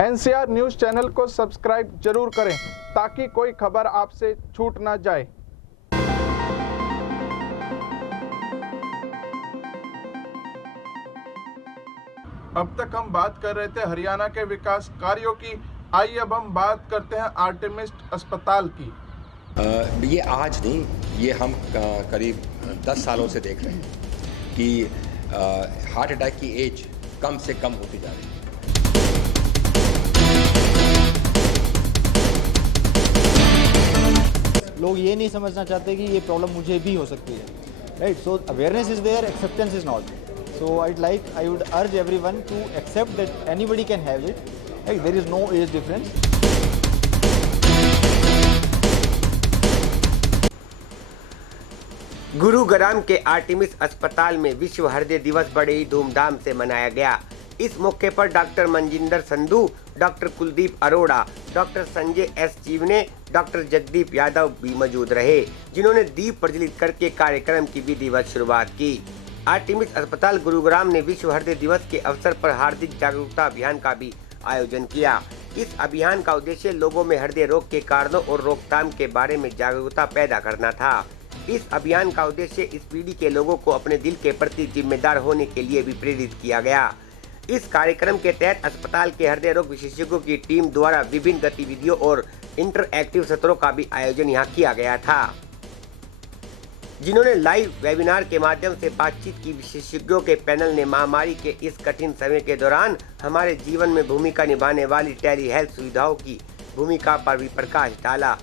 NCR news channel को subscribe जरूर करें ताकि कोई खबर आपसे छूट ना जाए। अब तक हम बात कर रहे थे हरियाणा के विकास कार्यों की। आइए अब हम बात करते हैं आर्टेमिस अस्पताल की। ये आज नहीं, ये हम करीब 10 सालों से देख रहे हैं कि हार्ट अटैक की एज कम से कम होती जा रही है। लोग ये नहीं समझना चाहते कि ये प्रॉब्लम मुझे भी हो सकती है, right? So awareness is there, acceptance is not. So I would urge everyone to accept that anybody can have it, right? There is no age difference. Gurugram के आर्टेमिस अस्पताल में विश्व हृदय दिवस बड़े ही धूमधाम से मनाया गया। इस मौके पर doctor Manjinder Sandhu, doctor Kuldeep Arora, doctor Sanjay S जीवने, डॉक्टर जगदीप यादव भी मौजूद रहे, जिन्होंने दीप प्रज्वलित करके कार्यक्रम की विधिवत शुरुआत की। आर्टेमिस अस्पताल गुरुग्राम ने विश्व हृदय दिवस के अवसर पर हार्दिक जागरूकता अभियान का भी आयोजन किया। इस अभियान का उद्देश्य लोगों में हृदय रोग के कारणों और रोकथाम के बारे में जागरूकता पैदा करना था। इस अभियान का उद्देश्य इस पीढ़ी के लोगों को अपने दिल के प्रति जिम्मेदार होने के लिए भी प्रेरित किया गया। इस कार्यक्रम के तहत अस्पताल के हृदय रोग विशेषज्ञों की टीम द्वारा विभिन्न गतिविधियों और इंटरएक्टिव सत्रों का भी आयोजन यहाँ किया गया था, जिन्होंने लाइव वेबिनार के माध्यम से बातचीत की। विशेषज्ञों के पैनल ने महामारी के इस कठिन समय के दौरान हमारे जीवन में भूमिका निभाने वाली टेली हेल्थ सुविधाओं की भूमिका पर भी प्रकाश डाला।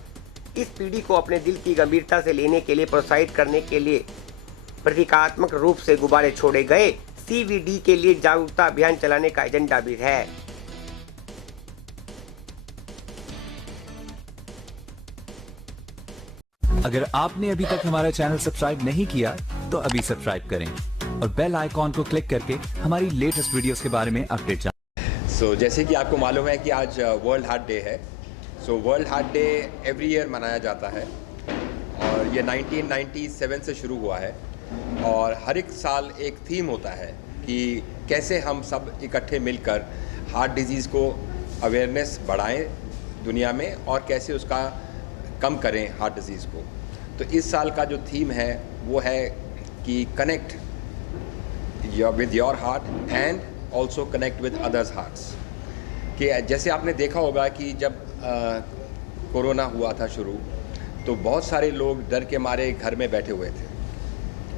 इस पीढ़ी को अपने दिल की गंभीरता से लेने के लिए प्रोत्साहित करने के लिए प्रतीकात्मक रूप से गुब्बारे छोड़े गए। CVD के लिए जागरूकता अभियान चलाने का एजेंडा भी है। अगर आपने अभी तक हमारा चैनल सब्सक्राइब नहीं किया तो अभी सब्सक्राइब करें और बेल आइकॉन को क्लिक करके हमारी लेटेस्ट वीडियोस के बारे में अपडेट जानें। जैसे कि आपको मालूम है कि आज वर्ल्ड हार्ट डे है। World heart day every year मनाया जाता है और ये 1997 से शुरू हुआ है और हर एक साल एक थीम होता है कि कैसे हम सब इकट्ठे मिलकर हार्ट डिजीज़ को अवेयरनेस बढ़ाएं दुनिया में और कैसे उसका कम करें हार्ट डिजीज़ को। तो इस साल का जो थीम है वो है कि connect with your heart and also connect with others hearts. कि जैसे आपने देखा होगा कि जब कोरोना हुआ था शुरू, तो बहुत सारे लोग डर के मारे घर में बैठे हुए थे।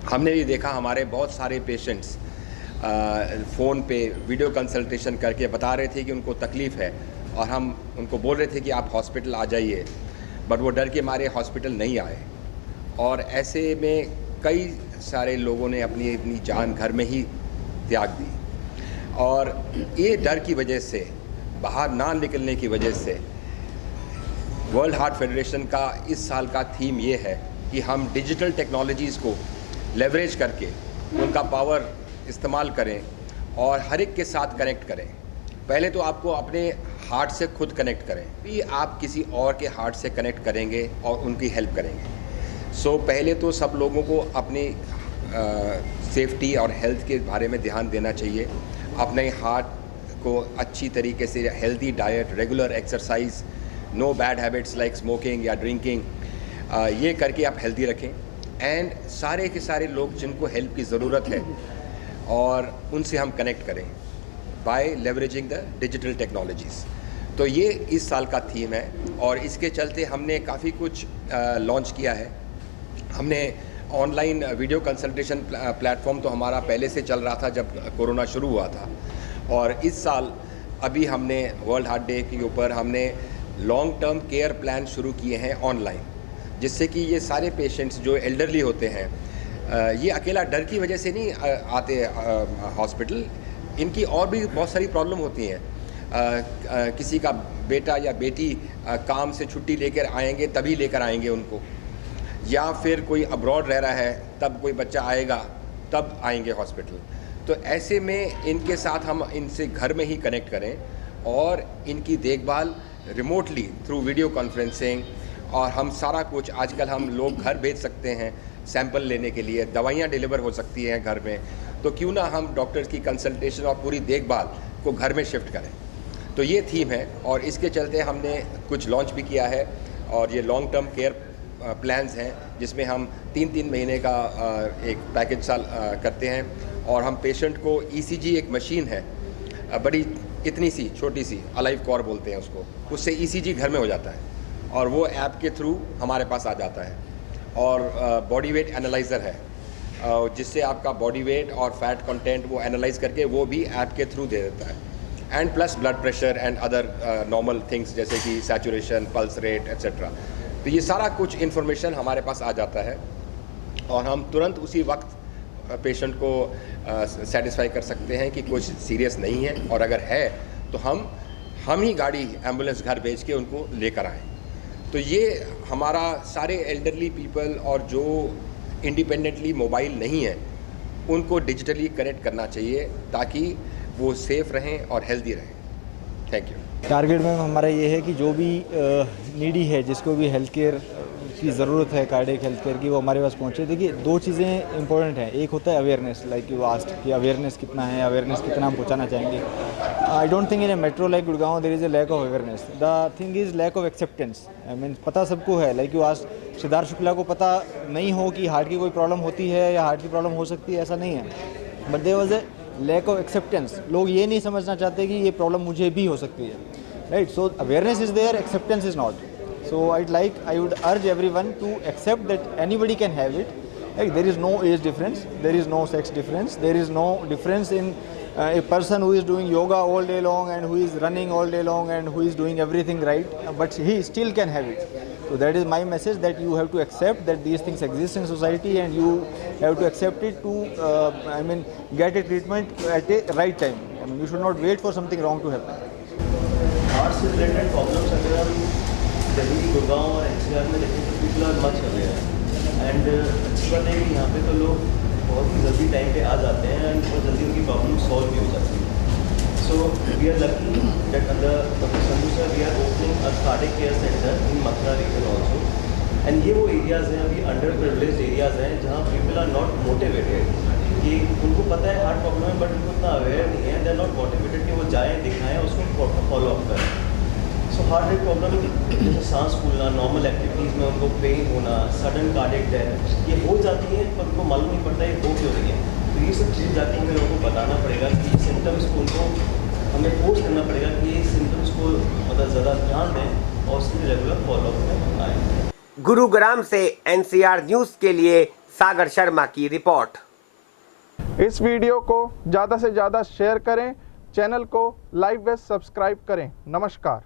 हमने भी देखा हमारे बहुत सारे पेशेंट्स फ़ोन पे वीडियो कंसल्टेशन करके बता रहे थे कि उनको तकलीफ़ है और हम उनको बोल रहे थे कि आप हॉस्पिटल आ जाइए, बट वो डर के मारे हॉस्पिटल नहीं आए। और ऐसे में कई सारे लोगों ने अपनी अपनी जान घर में ही त्याग दी। और ये डर की वजह से, बाहर ना निकलने की वजह से, वर्ल्ड हार्ट फेडरेशन का इस साल का थीम ये है कि हम डिजिटल टेक्नोलॉजीज़ को लेवरेज करके उनका पावर इस्तेमाल करें और हर एक के साथ कनेक्ट करें। पहले तो आपको अपने हार्ट से खुद कनेक्ट करें, फिर आप किसी और के हार्ट से कनेक्ट करेंगे और उनकी हेल्प करेंगे। पहले तो सब लोगों को अपनी सेफ्टी और हेल्थ के बारे में ध्यान देना चाहिए। अपने हार्ट को अच्छी तरीके से healthy diet, regular exercise, no bad habits like smoking या ड्रिंकिंग, ये करके आप हेल्दी रखें। एंड सारे के सारे लोग जिनको हेल्प की ज़रूरत है और उनसे हम कनेक्ट करें by leveraging the digital technologies. तो ये इस साल का थीम है और इसके चलते हमने काफ़ी कुछ लॉन्च किया है। हमने ऑनलाइन वीडियो कंसल्टेशन प्लेटफॉर्म तो हमारा पहले से चल रहा था जब कोरोना शुरू हुआ था, और इस साल अभी हमने वर्ल्ड हार्ट डे के ऊपर हमने लॉन्ग टर्म केयर प्लान शुरू किए हैं ऑनलाइन, जिससे कि ये सारे पेशेंट्स जो एल्डरली होते हैं, ये अकेला डर की वजह से नहीं आते हॉस्पिटल, इनकी और भी बहुत सारी प्रॉब्लम होती हैं। किसी का बेटा या बेटी काम से छुट्टी लेकर आएंगे तभी लेकर आएंगे उनको, या फिर कोई अब्रॉड रह रहा है तब कोई बच्चा आएगा तब आएंगे हॉस्पिटल। तो ऐसे में इनके साथ हम इनसे घर में ही कनेक्ट करें और इनकी देखभाल रिमोटली थ्रू वीडियो कॉन्फ्रेंसिंग, और हम सारा कुछ आजकल हम लोग घर भेज सकते हैं सैंपल लेने के लिए, दवाइयाँ डिलीवर हो सकती हैं घर में, तो क्यों ना हम डॉक्टर्स की कंसल्टेशन और पूरी देखभाल को घर में शिफ्ट करें। तो ये थीम है और इसके चलते हमने कुछ लॉन्च भी किया है और ये लॉन्ग टर्म केयर प्लान्स हैं जिसमें हम 3-3 महीने का एक पैकेज साल करते हैं और हम पेशेंट को ECG एक मशीन है बड़ी इतनी सी छोटी सी अलाइव कॉर बोलते हैं उसको, उससे ECG घर में हो जाता है और वो ऐप के थ्रू हमारे पास आ जाता है और बॉडी वेट एनालाइज़र है जिससे आपका बॉडी वेट और फैट कंटेंट वो एनालाइज करके वो भी ऐप के थ्रू दे देता है and plus blood pressure and other normal things जैसे कि सैचुरेशन, पल्स रेट एट्सेट्रा। तो ये सारा कुछ इन्फॉर्मेशन हमारे पास आ जाता है और हम तुरंत उसी वक्त पेशेंट को सेटिस्फाई कर सकते हैं कि कुछ सीरियस नहीं है और अगर है तो हम ही गाड़ी एम्बुलेंस घर भेज के उनको लेकर आएँ। तो ये हमारा सारे एल्डरली पीपल और जो इंडिपेंडेंटली मोबाइल नहीं है उनको डिजिटली कनेक्ट करना चाहिए ताकि वो सेफ़ रहें और हेल्दी रहें। Thank you. टारगेट में हमारा ये है कि जो भी नीडी है, जिसको भी हेल्थ केयर की ज़रूरत है, कार्डियक हेल्थ केयर की, वो हमारे पास पहुँचे। देखिए, दो चीज़ें इंपॉर्टेंट हैं। एक होता है अवेयरनेस, लाइक यू आस्क्ड कि अवेयरनेस कितना है, अवेयरनेस कितना हम पहुँचाना चाहेंगे। I don't think in a metro like Gurgaon there is a lack of awareness. The thing is lack of acceptance. I mean पता सबको है, like you asked Siddharth Shukla को पता नहीं हो कि हार्ट की कोई प्रॉब्लम होती है या हार्ट की प्रॉब्लम हो सकती है, ऐसा नहीं है। But there was a lack of acceptance. लोग ये नहीं समझना चाहते कि ये प्रॉब्लम मुझे भी हो सकती है, right? So awareness is there, acceptance is not. So I would urge everyone to accept that anybody can have it. Like, there is no age difference, there is no sex difference, there is no difference in a person who is doing yoga all day long and who is running all day long and who is doing everything right, but he still can have it. So that is my message, that you have to accept that these things exist in society and you have to accept it to get a treatment at a right time. I mean, you should not wait for something wrong to happen. Heart से related problems अगर हम दिल्ली, गुड़गांव और NCR में देखें तो people are much aware and अच्छी बात है कि यहाँ पे तो लोग बहुत ही जल्दी टाइम पे आ जाते हैं एंड बहुत जल्दी उनकी प्रॉब्लम सॉल्व भी हो जाती है। So we are lucky that under doctor Sandhu sir we are opening a cardiac care centre in Mathura region also and ये वो एरियाज़ हैं, अभी अंडर प्रिविलेज्ड एरियाज़ हैं जहाँ पीपल आर नॉट मोटिवेटेड कि उनको पता है हार्ट प्रॉब्लम है बट उनको इतना अवेयर नहीं है, दे आर नॉट मोटिवेटेड कि वो जाएँ, दिखाएँ, उसको फॉलो अप करें। सो हार्ट रेट प्रॉब्लम जैसे सांस फूलना, नॉर्मल एक्टिविटीज़ में उनको पेन होना, सडन कार्डियक डेथ, ये हो जाती है पर उनको मालूम नहीं पड़ता है वो क्यों रही है। तो ये सब चीज़ें जाती हैं, हमें लोगों को बताना पड़ेगा कि सिम्टम्स को उनको हमें फोर्स करना पड़ेगा कि ये सिम्टम्स को मतलब ज़्यादा ध्यान दें और उसके रेगुलर फॉलोअप में आएँ। गुरुग्राम से NCR न्यूज़ के लिए सागर शर्मा की रिपोर्ट। इस वीडियो को ज़्यादा से ज़्यादा शेयर करें, चैनल को लाइक व सब्सक्राइब करें। नमस्कार।